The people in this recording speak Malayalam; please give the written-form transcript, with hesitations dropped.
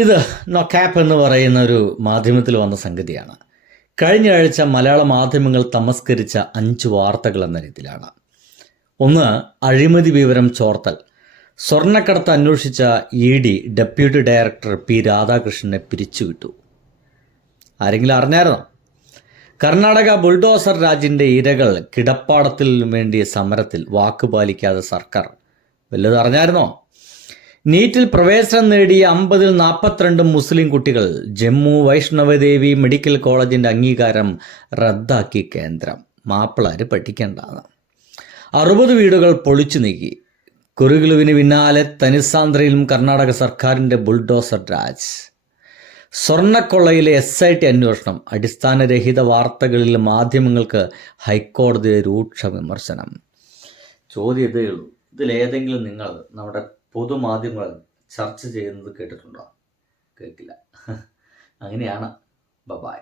ഇത് നൊക്കാപ്പ് എന്ന് പറയുന്ന ഒരു മാധ്യമത്തിൽ വന്ന സംഗതിയാണ്. കഴിഞ്ഞ ആഴ്ച മലയാള മാധ്യമങ്ങൾ തമസ്കരിച്ച 5 വാർത്തകൾ എന്ന രീതിയിലാണ്. ഒന്ന്, അഴിമതി വിവരം ചോർത്തൽ. സ്വർണ്ണക്കടത്ത് അന്വേഷിച്ച ED ഡെപ്യൂട്ടി ഡയറക്ടർ P രാധാകൃഷ്ണനെ പിരിച്ചുവിട്ടു. ആരെങ്കിലും അറിഞ്ഞായിരുന്നോ? കർണാടക ബുൾഡോസർ രാജിൻ്റെ ഇരകൾ കിടപ്പാടത്തിൽ വേണ്ടി സമരത്തിൽ വാക്കുപാലിക്കാതെ സർക്കാർ. വല്ലതും അറിഞ്ഞായിരുന്നോ? നീറ്റിൽ പ്രവേശനം നേടിയ 50-ൽ 42 മുസ്ലിം കുട്ടികൾ. ജമ്മു വൈഷ്ണവദേവി മെഡിക്കൽ കോളേജിൻ്റെ അംഗീകാരം റദ്ദാക്കി കേന്ദ്രം. മാപ്പിളാര് പഠിക്കേണ്ടതാണ്. 60 വീടുകൾ പൊളിച്ചു നീക്കി. കുരുകിലുവിന് പിന്നാലെ തനിസാന്ദ്രയിലും കർണാടക സർക്കാരിൻ്റെ ബുൾഡോസർ രാജ്. സ്വർണ്ണക്കൊള്ളയിലെ SIT അന്വേഷണം. അടിസ്ഥാനരഹിത വാർത്തകളിൽ മാധ്യമങ്ങൾക്ക് ഹൈക്കോടതിയുടെ രൂക്ഷ വിമർശനം. ചോദ്യം ഇതേ ഉള്ളൂ, ഇതിലേതെങ്കിലും നിങ്ങൾ നമ്മുടെ പൊതുമാധ്യമങ്ങൾ ചർച്ച ചെയ്യുന്നത് കേട്ടിട്ടുണ്ടോ? കേൾക്കില്ല. അങ്ങനെയാണ്. ബൈ.